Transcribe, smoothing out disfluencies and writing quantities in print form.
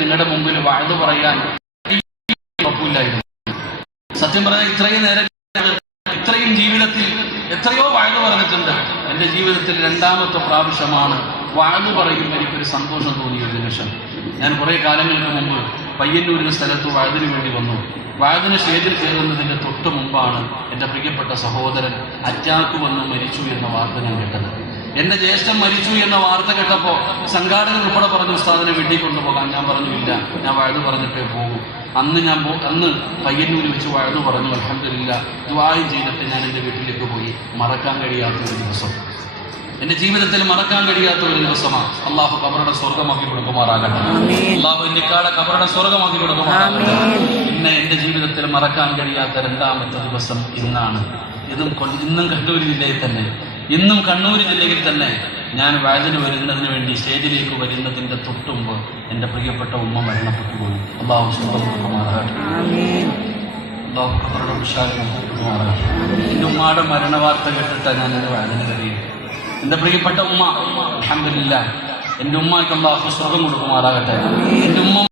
നിങ്ങളുടെ മുമ്പിൽ വഅദ് പറയാൻ ഉറപ്പില്ലായിരുന്നു. സത്യം പറഞ്ഞാൽ ഇത്രയും ജീവിതത്തിൽ എത്രയോ വഅദ് പറഞ്ഞിട്ടുണ്ട്. എൻ്റെ ജീവിതത്തിൽ രണ്ടാമത്തെ പ്രാവശ്യമാണ് വഅദ് പറയുമ്പോൾ എനിക്കൊരു സന്തോഷം തോന്നിയ ഒരു നിമിഷം. ഞാൻ കുറേ കാലങ്ങൾക്ക് മുമ്പ് പയ്യന്നൂരിന് സ്ഥലത്ത് വഅദിന് വേണ്ടി വന്നു. വഅദിന് സ്റ്റേജിൽ കയറുന്നതിൻ്റെ തൊട്ട് മുമ്പാണ് എൻ്റെ പ്രിയപ്പെട്ട സഹോദരൻ അറ്റാക്ക് വന്ന് മരിച്ചു എന്ന വാർത്ത ഞാൻ കേട്ടത്. എൻ്റെ ജ്യേഷ്ഠൻ മരിച്ചു എന്ന വാർത്ത കേട്ടപ്പോൾ സംഘാടകർ ഉൾപ്പെടെ പറഞ്ഞു ഉസ്താദിനെ വീട്ടിൽ കൊണ്ടുപോകാൻ. ഞാൻ പറഞ്ഞു ഇല്ല, ഞാൻ വഅദ് പറഞ്ഞിട്ടേ പോകും. അന്ന് പയ്യന്നൂർ വെച്ച് വഅദ് പറഞ്ഞു. അൽഹംദുലില്ലാ ദുആയും ചെയ്തിട്ട് ഞാൻ എൻ്റെ വീട്ടിലേക്ക് പോയി. മറക്കാൻ കഴിയാത്തൊരു ദിവസം, എൻ്റെ ജീവിതത്തിൽ മറക്കാൻ കഴിയാത്ത ഒരു ദിവസമാണ്. അള്ളാഹു ഖബറുടെ സ്വർഗമാക്കി കൊടുക്കുമാറാകട്ടെ. അള്ളാഹു ഇന്ത്യക്കാടെ ഖബറുടെ സ്വർഗമാക്കി കൊടുക്കുമാറാകട്ടെ. പിന്നെ എൻ്റെ ജീവിതത്തിൽ മറക്കാൻ കഴിയാത്ത രണ്ടാമത്തെ ദിവസം ഇന്നാണ്. ഇന്നും കണ്ണൂർ ജില്ലയിൽ തന്നെ ഞാൻ വഅദിന് വരുന്നതിന് വേണ്ടി സ്റ്റേജിലേക്ക് വരുന്നതിൻ്റെ തൊട്ടുമുമ്പ് എൻ്റെ പ്രിയപ്പെട്ട ഉമ്മ മരണപ്പെട്ടു പോയി. അള്ളാഹു സ്വർഗം കൊടുക്കുമാറാകട്ടെ. അള്ളാഹു ഖബറുടെ വിശാലമാക്കി കൊടുക്കുമാറാകട്ടെ. എൻ്റെ ഉമ്മയുടെ മരണവാർത്ത കേട്ടിട്ടാണ് ഞാനിന്ന് വഅദിന് കയറിയത്. എൻ്റെ പ്രിയപ്പെട്ട ഉമ്മ, അൽഹംദുലില്ലാ എൻ്റെ ഉമ്മയ്ക്ക് അല്ലാഹു സ്വർഗം കൊടുക്കുമാറാകട്ടെ. എൻ്റെ ഉമ്മ